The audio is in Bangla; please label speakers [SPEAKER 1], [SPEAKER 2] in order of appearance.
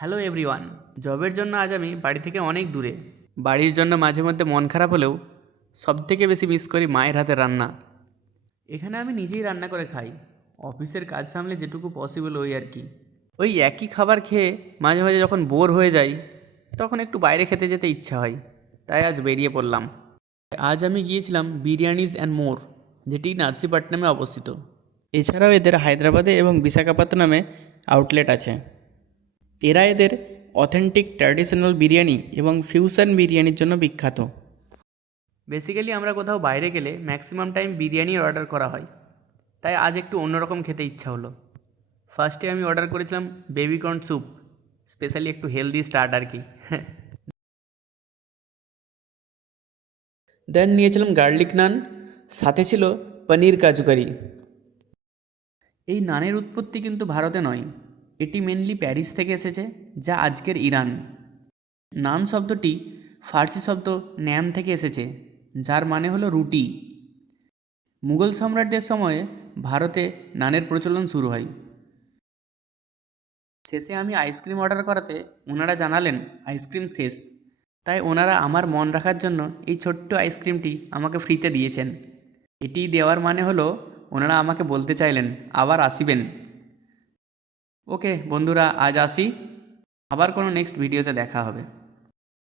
[SPEAKER 1] হ্যালো এভরিওয়ান, জবের জন্য আজ আমি বাড়ি থেকে অনেক দূরে। বাড়ির জন্য মাঝে মধ্যে মন খারাপ হলেও সব থেকে বেশি মিস করি মায়ের হাতে রান্না। এখানে আমি নিজেই রান্না করে খাই। অফিসের কাজ সামলে যেটুকু পসিবল ওই আর কি। ওই একই খাবার খেয়ে মাঝে মাঝে যখন বোর হয়ে যাই, তখন একটু বাইরে খেতে যেতে ইচ্ছা হয়। তাই আজ বেরিয়ে পড়লাম। আজ আমি গিয়েছিলাম বিরিয়ানিজ অ্যান্ড মোর, যেটি নার্সিপাটনামে অবস্থিত। এছাড়াও এদের হায়দ্রাবাদে এবং বিশাখাপত্তনমে আউটলেট আছে। এরা এদের অথেন্টিক ট্র্যাডিশনাল বিরিয়ানি এবং ফিউশন বিরিয়ানির জন্য বিখ্যাত। বেসিক্যালি আমরা কোথাও বাইরে গেলে ম্যাক্সিমাম টাইম বিরিয়ানি অর্ডার করা হয়। তাই আজ একটু অন্যরকম খেতে ইচ্ছা হলো। ফার্স্টে আমি অর্ডার করেছিলাম বেবিকর্ন স্যুপ স্পেশালি একটু হেলদি স্টার্ট আর কি। দেন নিয়েছিলাম গার্লিক নান সাথে ছিল পনির কাজু কারি এই নানের উৎপত্তি কিন্তু ভারতে নয়। এটি মেনলি প্যারিস থেকে এসেছে, যা আজকের ইরান। নান শব্দটি ফার্সি শব্দ ন্যান থেকে এসেছে, যার মানে হলো রুটি। মুঘল সম্রাটদের সময়ে ভারতে নানের প্রচলন শুরু হয়। শেষে আমি আইসক্রিম অর্ডার করাতে ওনারা জানালেন, আইসক্রিম শেষ। তাই ওনারা আমার মন রাখার জন্য এই ছোট্ট আইসক্রিমটি আমাকে ফ্রিতে দিয়েছেন। এটি দেওয়ার মানে হলো, ওনারা আমাকে বলতে চাইলেন, আবার আসিবেন। ওকে বন্ধুরা আজ আসি। আবার কোনো নেক্সট ভিডিওতে দেখা হবে।